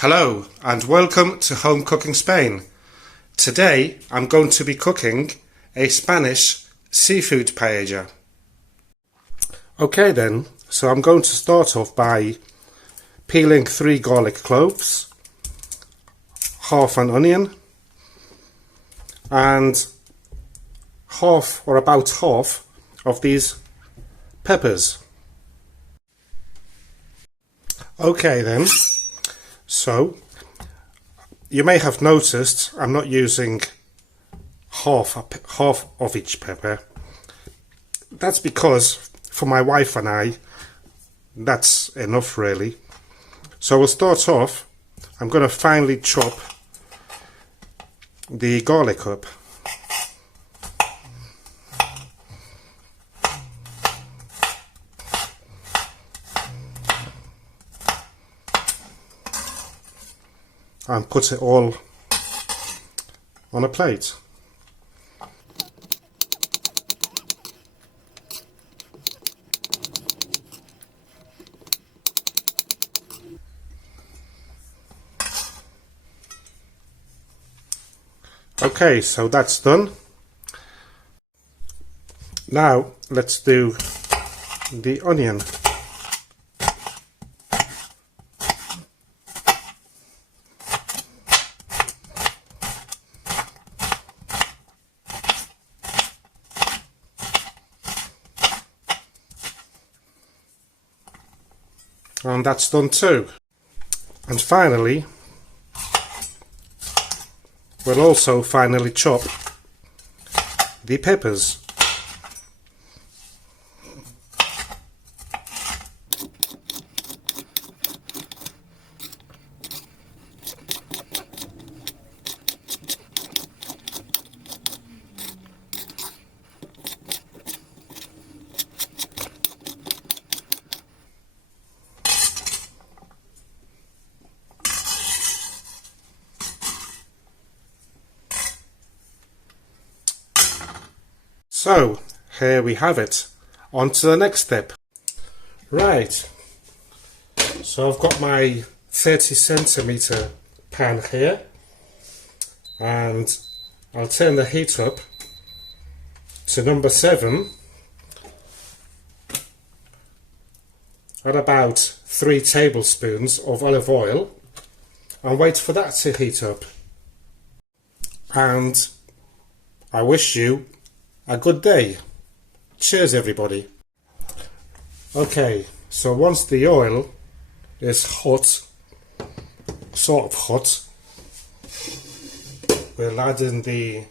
Hello and welcome to Home Cooking Spain. Today I'm going to be cooking a Spanish seafood paella. Okay then, so I'm going to start off by peeling 3 garlic cloves, half an onion and half or about half of these peppers. Okay then, so you may have noticed I'm not using half of each pepper. That's because for my wife and I, that's enough really. So we'll start off, I'm going to finely chop the garlic up. And put it all on a plate. Okay, so that's done. Now let's do the onion. And that's done too. And finally, we'll also finally chop the peppers. So, here we have it. On to the next step. Right, so I've got my 30cm pan here, and I'll turn the heat up to number 7 at about 3 tablespoons of olive oil and wait for that to heat up. And I wish you a good day. Cheers everybody. Okay, so once the oil is hot, sort of hot, we'll add in the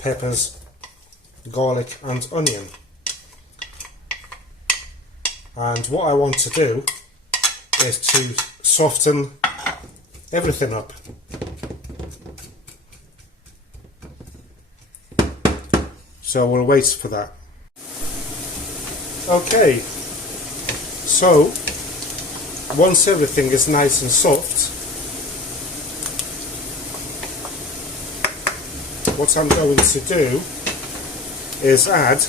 peppers, garlic and onion. And what I want to do is to soften everything up. So we'll wait for that. Okay, so once everything is nice and soft, what I'm going to do is add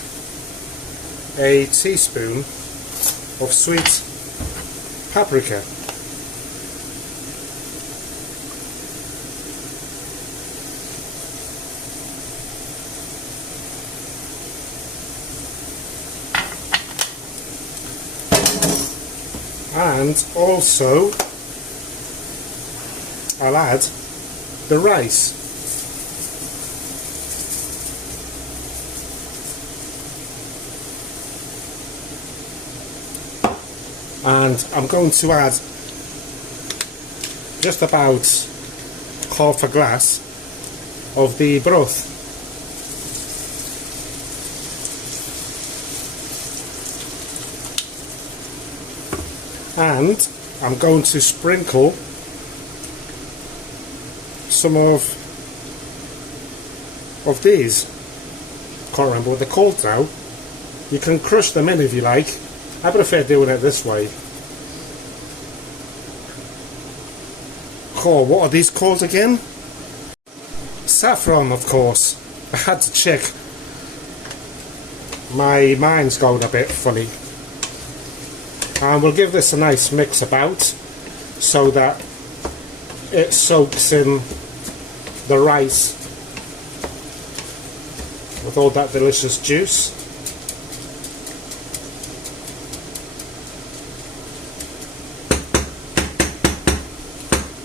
a teaspoon of sweet paprika. And also I'll add the rice. And I'm going to add just about half a glass of the broth. And I'm going to sprinkle some of these. Can't remember what they're called now. You can crush them in if you like. I prefer doing it this way. Oh, what are these called again? Saffron, of course. I had to check. My mind's going a bit funny. And we'll give this a nice mix about so that it soaks in the rice with all that delicious juice.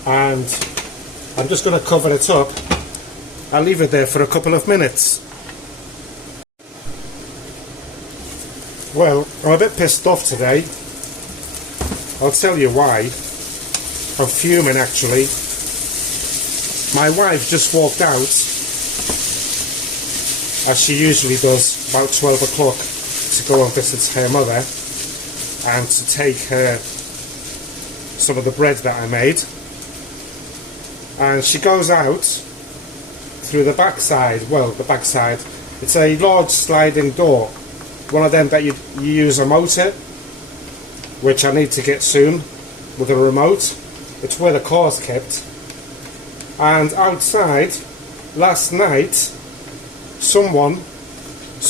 And I'm just going to cover it up. I'll leave it there for a couple of minutes. Well, I'm a bit pissed off today. I'll tell you why. I'm fuming actually. My wife just walked out, as she usually does, about 12 o'clock to go and visit her mother and to take her some of the bread that I made. And she goes out through the backside. Well, the backside, it's a large sliding door, one of them that you use a motor, which I need to get soon with a remote. It's where the car's kept. And outside last night, some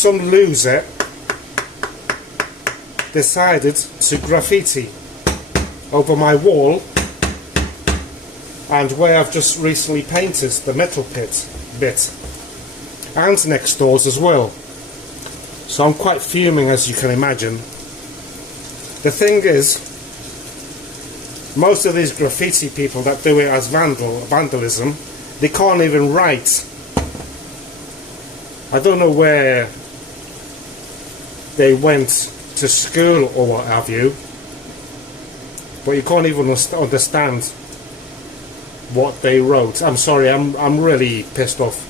loser decided to graffiti over my wall and where I've just recently painted the metal bit, and next doors as well. So I'm quite fuming, as you can imagine. The thing is, most of these graffiti people that do it as vandalism, they can't even write. I don't know where they went to school or what have you, but you can't even understand what they wrote. I'm sorry, I'm really pissed off.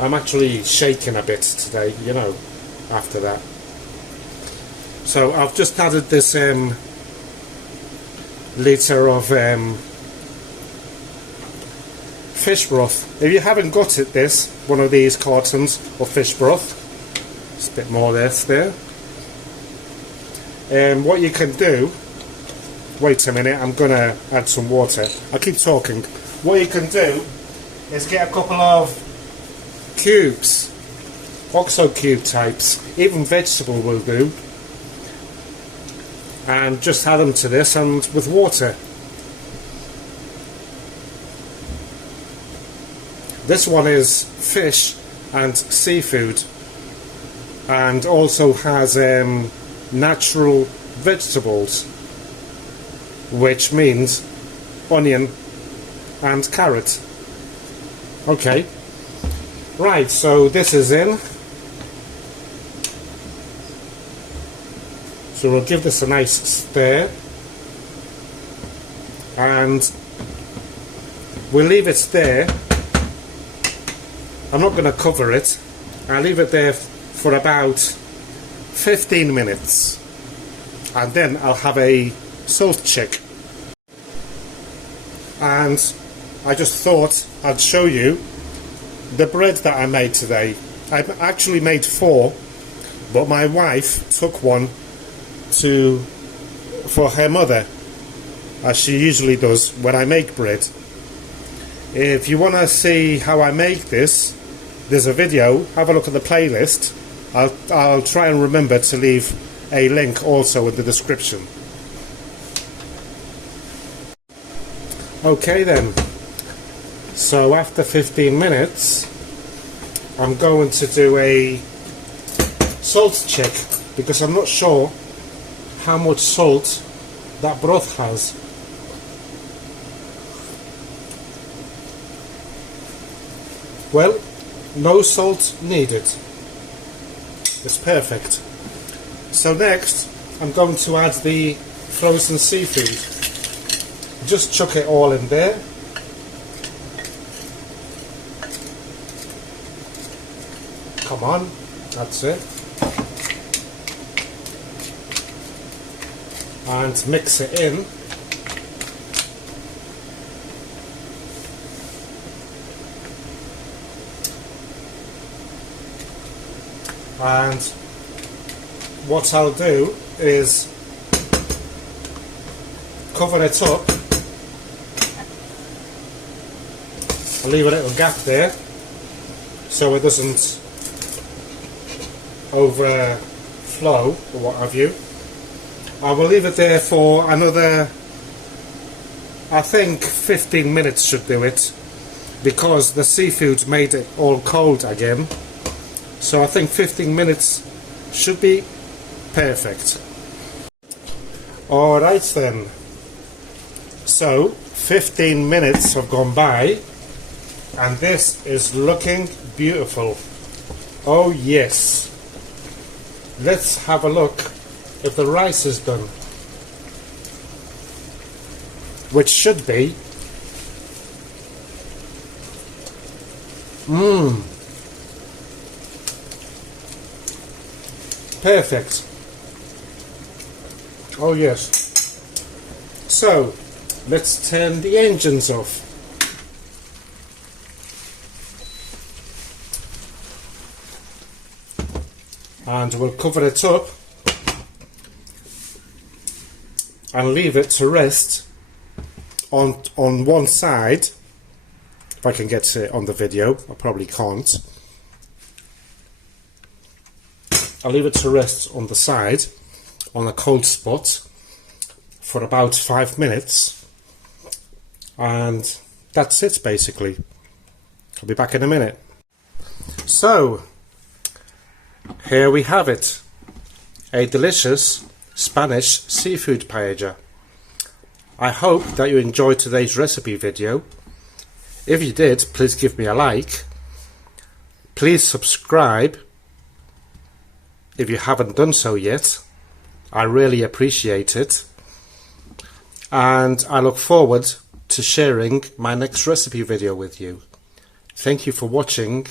I'm actually shaking a bit today, you know, after that. So I've just added this litre of fish broth. If you haven't got one of these cartons of fish broth, it's a bit more there. What you can do, wait a minute, I'm gonna add some water. I keep talking. What you can do is get a couple of cubes, OXO cube types, even vegetable will do, and just add them to this and with water. This one is fish and seafood, and also has natural vegetables, which means onion and carrot. Okay, right, so this is in. So we'll give this a nice stir, and we'll leave it there. I'm not going to cover it. I'll leave it there for about 15 minutes, and then I'll have a salt check. And I just thought I'd show you the bread that I made today. I actually made 4, but my wife took one for her mother, as she usually does when I make bread. If you want to see how I make this, there's a video. Have a look at the playlist. I'll try and remember to leave a link also in the description. Okay then, so after 15 minutes I'm going to do a salt check, because I'm not sure how much salt that broth has. Well, no salt needed. It's perfect. So next I'm going to add the frozen seafood. Just chuck it all in there. Come on, that's it. And mix it in. And what I'll do is cover it up. I'll leave a little gap there so it doesn't overflow or what have you. I will leave it there for another I think 15 minutes should do it, because the seafood made it all cold again. So I think 15 minutes should be perfect. Alright then. So 15 minutes have gone by and this is looking beautiful. Oh yes. Let's have a look if the rice is done, which should be. Perfect. Oh yes. So let's turn the engines off. And we'll cover it up and leave it to rest on one side. If I can get it on the video, I probably can't. I'll leave it to rest on the side on a cold spot for about 5 minutes, and that's it basically. I'll be back in a minute. So here we have it, a delicious Spanish seafood paella. I hope that you enjoyed today's recipe video. If you did, please give me a like. Please subscribe if you haven't done so yet. I really appreciate it. And I look forward to sharing my next recipe video with you. Thank you for watching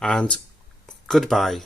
and goodbye.